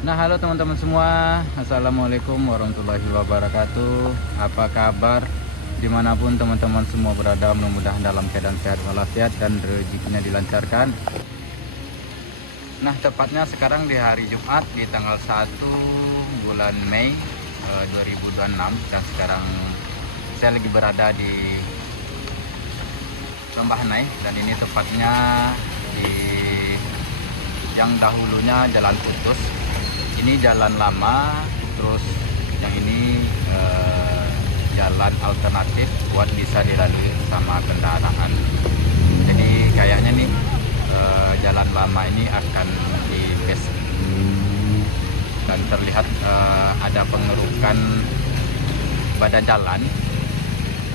Nah, halo teman-teman semua. Assalamualaikum warahmatullahi wabarakatuh. Apa kabar? Dimanapun teman-teman semua berada, mudah-mudahan dalam keadaan sehat walafiat dan rezekinya dilancarkan. Nah, tepatnya sekarang di hari Jumat di tanggal 1 bulan Mei 2026. Dan sekarang saya lagi berada di Lembah Nai. Dan ini tepatnya di yang dahulunya jalan putus. Ini jalan lama, terus yang ini jalan alternatif buat bisa dilalui sama kendaraan. Jadi kayaknya nih jalan lama ini akan di base dan terlihat ada pengerukan badan jalan.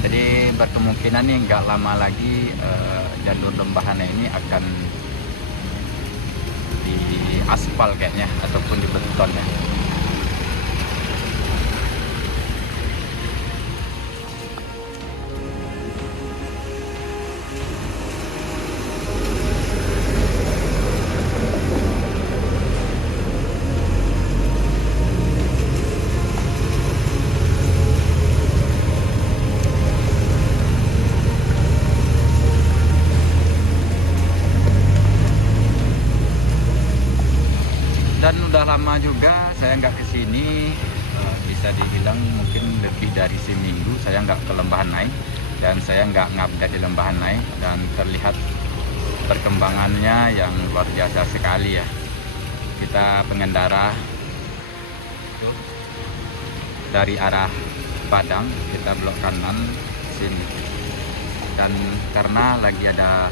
Jadi berkemungkinan nih nggak lama lagi jalur Lembahana ini akan di aspal kayaknya ataupun di beton ya. Dan udah lama juga saya nggak kesini, bisa dibilang mungkin lebih dari seminggu saya nggak ke Lembahan Nai, dan saya nggak ngupdate di Lembahan Nai, dan terlihat perkembangannya yang luar biasa sekali ya. Kita pengendara dari arah Padang, kita belok kanan sini, dan karena lagi ada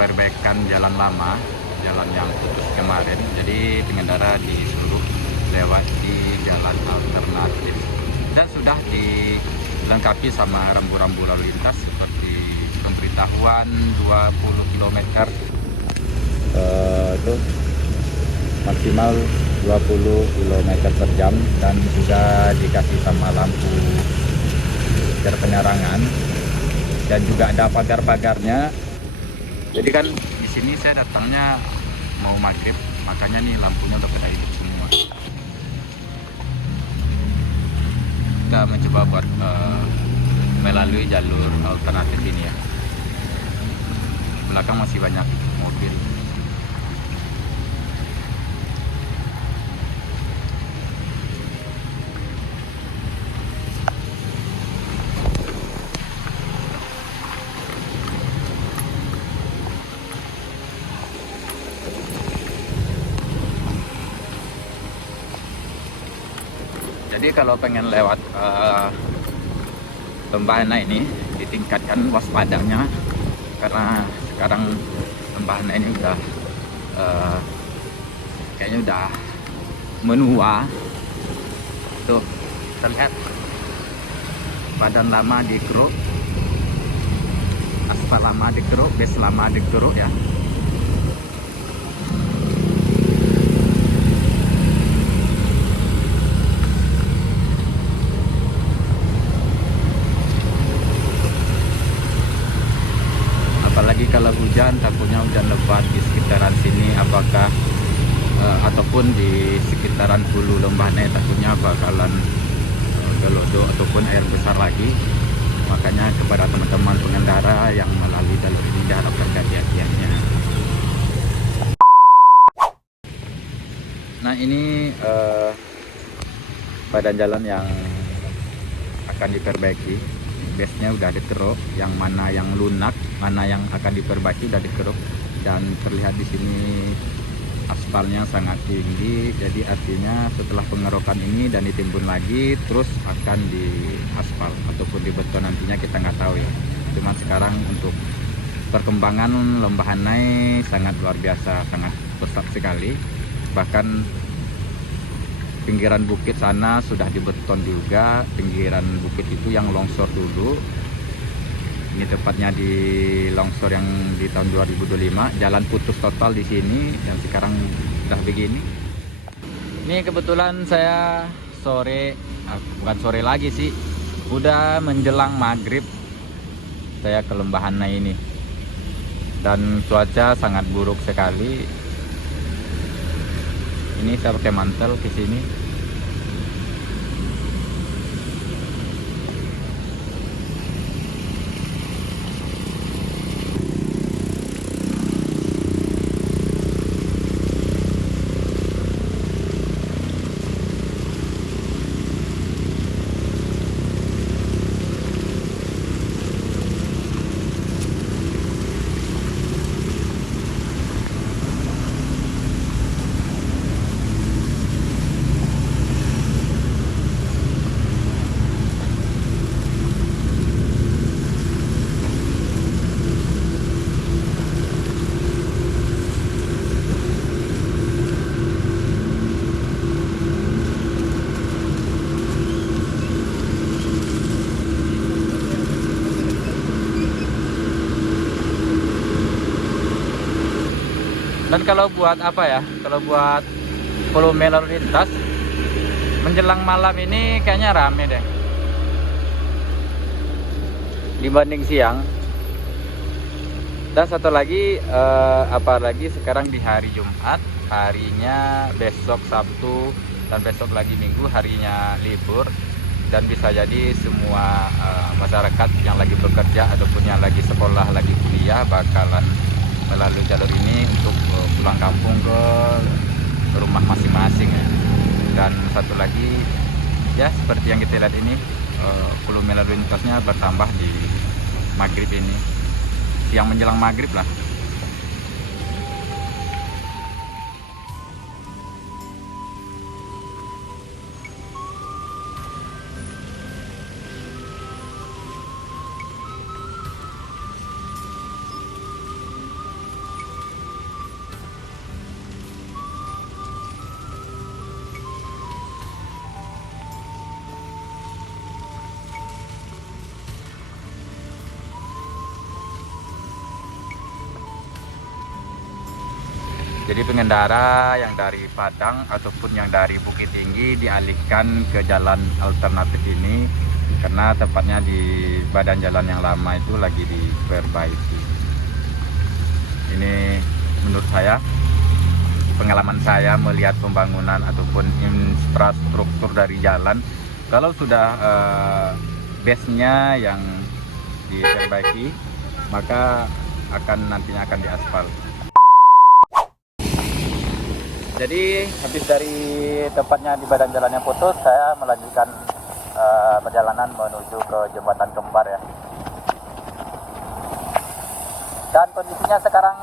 perbaikan jalan lama, jalan yang putus kemarin, jadi pengendara disuruh lewat di jalan alternatif dan sudah dilengkapi sama rambu-rambu lalu lintas seperti pemberitahuan 20 km itu maksimal 20 km per jam, dan juga dikasih sama lampu penerangan, dan juga ada pagar-pagarnya. Jadi kan di sini saya datangnya mau maghrib, makanya nih lampunya udah pada hidup semua. Kita mencoba buat melalui jalur alternatif ini ya. Belakang masih banyak mobil. Jadi kalau pengen lewat Lembahana ini ditingkatkan waspadanya, karena sekarang Lembahana ini udah kayaknya udah menua. Tuh terlihat badan lama dikeruk, aspal lama dikeruk, base lama dikeruk ya. Apalagi kalau hujan, takutnya hujan lebat di sekitaran sini, apakah ataupun di sekitaran hulu Lembahana, takutnya bakalan gelodo ataupun air besar lagi. Makanya kepada teman-teman pengendara yang melalui jalur ini diharapkan kehati-hatiannya. Nah, ini badan jalan yang akan diperbaiki. Base-nya udah dikeruk, yang mana yang lunak, mana yang akan diperbaiki udah dikeruk, dan terlihat di sini aspalnya sangat tinggi. Jadi artinya setelah pengerukan ini dan ditimbun lagi, terus akan di aspal ataupun di beton nantinya, kita nggak tahu ya. Cuman sekarang untuk perkembangan Lembahana sangat luar biasa, sangat pesat sekali. Bahkan pinggiran bukit sana sudah dibeton juga, pinggiran bukit itu yang longsor dulu. Ini tepatnya di longsor yang di tahun 2025, jalan putus total di sini, dan sekarang sudah begini. Ini kebetulan saya sore, bukan sore lagi sih, udah menjelang maghrib saya ke Lembahana ini, dan cuaca sangat buruk sekali. Ini saya pakai mantel di sini. Dan kalau buat apa ya, kalau buat volume lalu lintas menjelang malam ini kayaknya rame deh dibanding siang. Dan satu lagi, apalagi sekarang di hari Jumat, harinya besok Sabtu dan besok lagi Minggu, harinya libur, dan bisa jadi semua masyarakat yang lagi bekerja ataupun yang lagi sekolah, lagi kuliah bakalan melalui jalur ini untuk pulang kampung ke rumah masing-masing ya. Dan satu lagi ya, seperti yang kita lihat ini, volume lalu lintasnya bertambah di maghrib ini, siang menjelang maghrib lah. Jadi pengendara yang dari Padang ataupun yang dari Bukit Tinggi dialihkan ke jalan alternatif ini karena tepatnya di badan jalan yang lama itu lagi diperbaiki. Ini menurut saya, pengalaman saya melihat pembangunan ataupun infrastruktur dari jalan, kalau sudah base-nya yang diperbaiki, maka nantinya akan diaspal. Jadi habis dari tempatnya di badan jalan yang putus, saya melanjutkan perjalanan menuju ke Jembatan Kembar ya. Dan kondisinya sekarang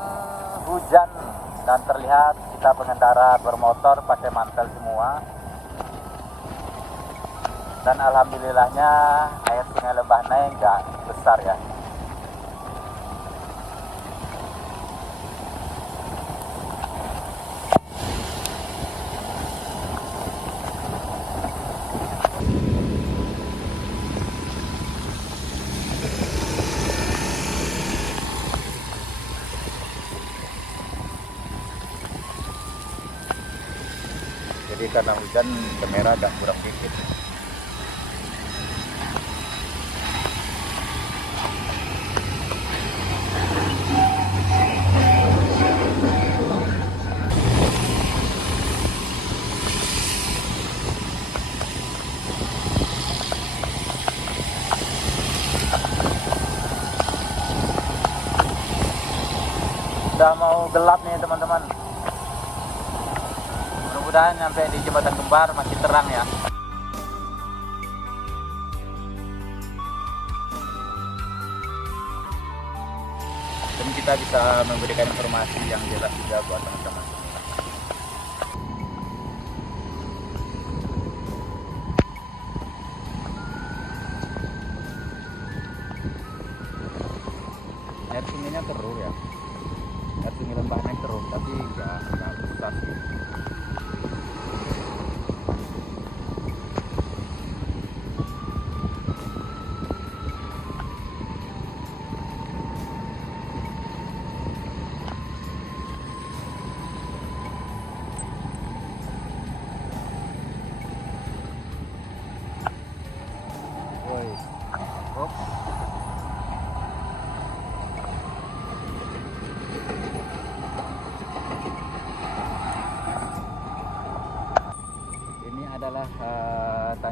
hujan dan terlihat kita pengendara bermotor pakai mantel semua. Dan alhamdulillahnya air Sungai Lembahne nggak besar ya. Jadi karena hujan kamera agak kurang dikit. Udah mau gelap nih teman-teman. Mudah-mudahan sampai di Jembatan Kembar masih terang ya. Dan kita bisa memberikan informasi yang jelas juga buat teman-teman. Air sungainya keruh ya. Air Sungai Lembahne keruh, tapi nggak besar sih.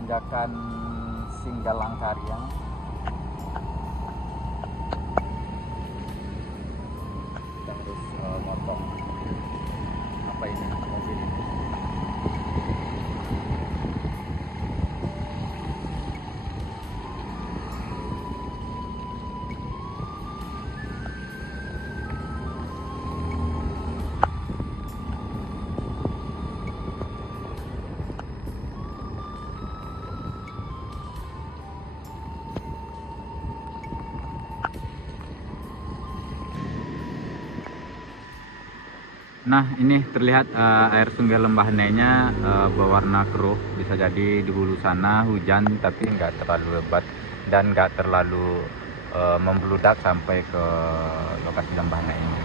tanjakan Singgalang Karyang. Kita harus motong apa ini mobil ini. Nah, ini terlihat air sungai Lembah Nenya berwarna keruh. Bisa jadi di hulu sana hujan, tapi nggak terlalu lebat dan nggak terlalu membludak sampai ke lokasi Lembah Nenya.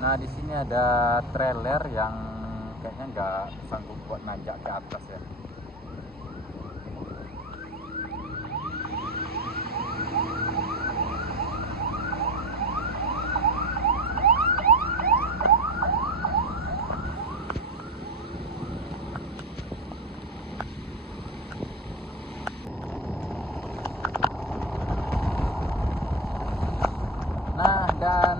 Nah, di sini ada trailer yang kayaknya nggak sanggup buat nanjak ke atas ya. Nah, dan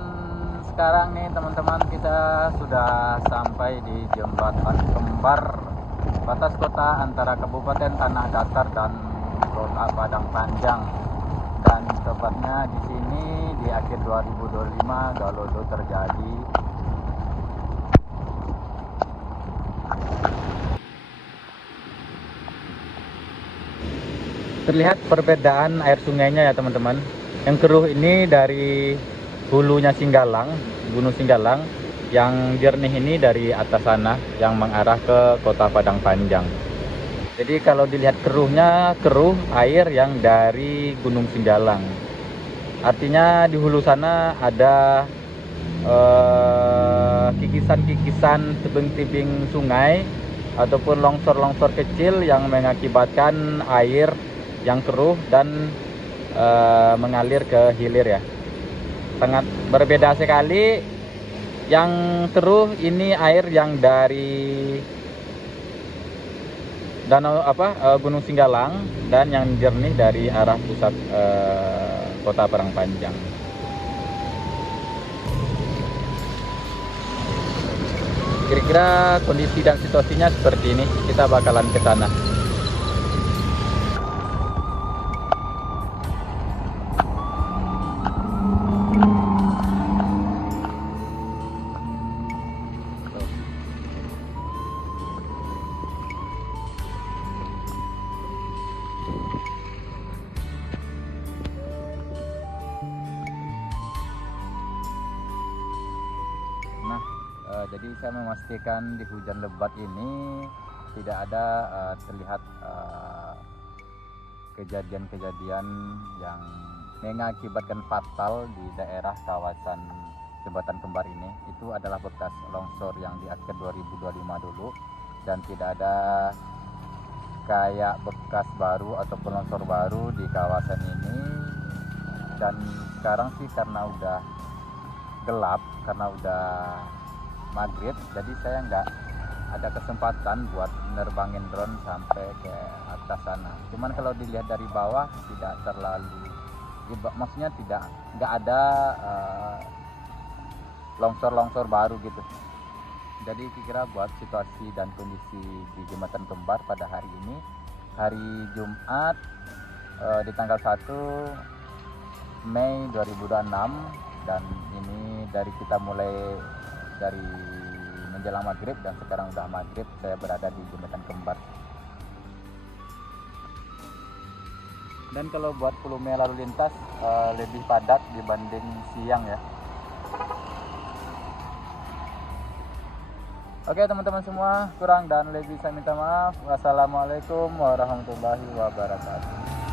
sekarang nih teman-teman, kita sudah sampai di Jembatan Kembar, batas kota antara Kabupaten Tanah Datar dan Kota Padang Panjang. Dan tepatnya di sini di akhir 2025 Galodo terjadi. Terlihat perbedaan air sungainya ya teman-teman. Yang keruh ini dari hulunya Singgalang, Gunung Singgalang. Yang jernih ini dari atas sana yang mengarah ke Kota Padang Panjang. Jadi kalau dilihat keruhnya, keruh air yang dari Gunung Singgalang. Artinya di hulu sana ada kikisan-kikisan tebing-tebing sungai ataupun longsor-longsor kecil yang mengakibatkan air yang keruh dan mengalir ke hilir ya. Sangat berbeda sekali. Yang keruh ini air yang dari danau Gunung Singgalang, dan yang jernih dari arah pusat Kota Padang Panjang. Kira-kira kondisi dan situasinya seperti ini. Kita bakalan ke sana. Jadi saya memastikan di hujan lebat ini tidak ada terlihat kejadian-kejadian yang mengakibatkan fatal di daerah kawasan Jembatan Kembar ini. Itu adalah bekas longsor yang di akhir 2025 dulu, dan tidak ada kayak bekas baru ataupun longsor baru di kawasan ini. Dan sekarang sih karena udah gelap, karena udah maghrib, jadi saya nggak ada kesempatan buat nerbangin drone sampai ke atas sana. Cuman kalau dilihat dari bawah tidak terlalu, maksudnya nggak ada longsor-longsor baru gitu. Jadi kira-kira buat situasi dan kondisi di Jembatan Kembar pada hari ini, hari Jumat di tanggal 1 Mei 2026, dan ini dari kita mulai dari menjelang maghrib, dan sekarang udah maghrib, saya berada di Jembatan Kembar. Dan kalau buat volume lalu lintas lebih padat dibanding siang ya. Oke teman-teman semua, kurang dan lebih saya minta maaf. Wassalamualaikum warahmatullahi wabarakatuh.